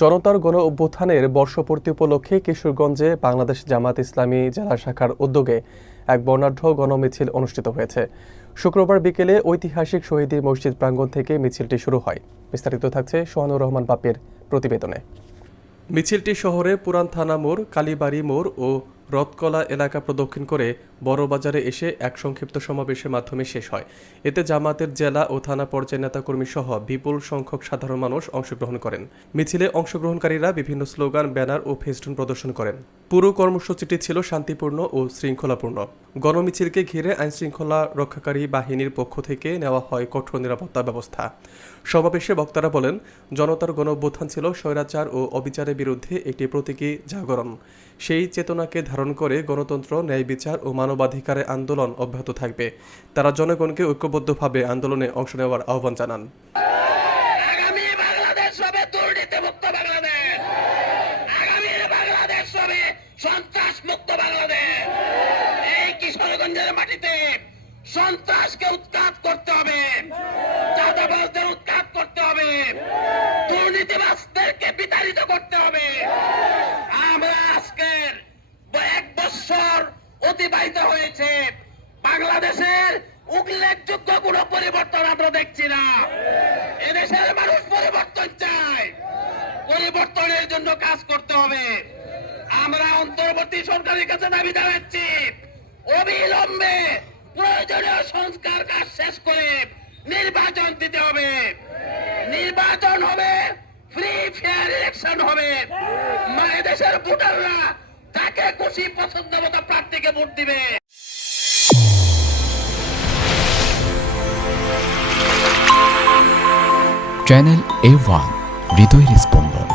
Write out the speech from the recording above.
জনতার গণ অভ্যুত্থানের বর্ষপূর্তি উপলক্ষে কিশোরগঞ্জে বাংলাদেশ জামাত ইসলামী জেলা শাখার উদ্যোগে এক বর্ণাঢ্য গণমিছিল অনুষ্ঠিত হয়েছে। শুক্রবার বিকেলে ঐতিহাসিক শহীদ মসজিদ প্রাঙ্গণ থেকে মিছিলটি শুরু হয়। বিস্তারিত থাকছে সোহানুর রহমান বাপ্পির প্রতিবেদনে। মিছিলটি শহরে পুরান থানা মোড়, কালীবাড়ি মোড় ও রথকলা এলাকা প্রদক্ষিণ করে বড়বাজারে এসে এক সংক্ষিপ্ত সমাবেশের মাধ্যমে শেষ হয়। এতে জামাতের জেলা ও থানা পর্যায়ের নেতাকর্মী সহ বিপুল সংখ্যক সাধারণ মানুষ অংশগ্রহণ করেন। মিছিলে অংশগ্রহণকারীরা বিভিন্ন স্লোগান, ব্যানার ও ফেস্টুন প্রদর্শন করেন। পুরো কর্মসূচিটি ছিল শান্তিপূর্ণ ও শৃঙ্খলাপূর্ণ। গণমিছিলকে ঘিরে আইনশৃঙ্খলা রক্ষাকারী বাহিনীর পক্ষ থেকে নেওয়া হয় কঠোর নিরাপত্তা ব্যবস্থা। সমাবেশে বক্তারা বলেন, জনতার গণ অভ্যুত্থান ছিল স্বৈরাচার ও অবিচারের বিরুদ্ধে একটি প্রতীকী জাগরণ। সেই চেতনাকে ধারণ করে গণতন্ত্র, ন্যায় বিচার ও মানবাধিকারের আন্দোলন অব্যাহত থাকবে। তারা জনগণকে ঐক্যবদ্ধভাবে আন্দোলনে অংশ নেওয়ার আহ্বান জানান। আগামী বাংলাদেশ হবে দুর্নীতিমুক্ত বাংলাদেশ, আগামী বাংলাদেশ হবে সন্ত্রাস মুক্ত বাংলাদেশ। এই কিশোরগঞ্জের মাটিতে সন্ত্রাসকে উৎখাত করতে হবে, চাঁদাবাজদের উৎখাত করতে হবে, দুর্নীতিবাজদেরকে বিতাড়িত করতে হবে। আমরা আজকের 1 বছর অতিবাহিত হয়েছে, বাংলাদেশের উল্লেখযোগ্য কোনো পরিবর্তন আমরা দেখছি না। এদেশের মানুষ পরিবর্তন চায়, পরিবর্তনের জন্য কাজ করতে হবে। আমরা অন্তর্বর্তী সরকারের কাছে দাবি জানাচ্ছি, অবিলম্বে প্রয়োজনীয় সংস্কার কাজ শেষ করে নির্বাচন দিতে হবে। নির্বাচন হবে, ফ্রি ফেয়ার ইলেকশন হবে। এদেশের ভোটাররা যাকে খুশি পছন্দ মতো প্রার্থীকে ভোট দিবে। চ্যানেল A1 হৃদয়ের স্পন্দন।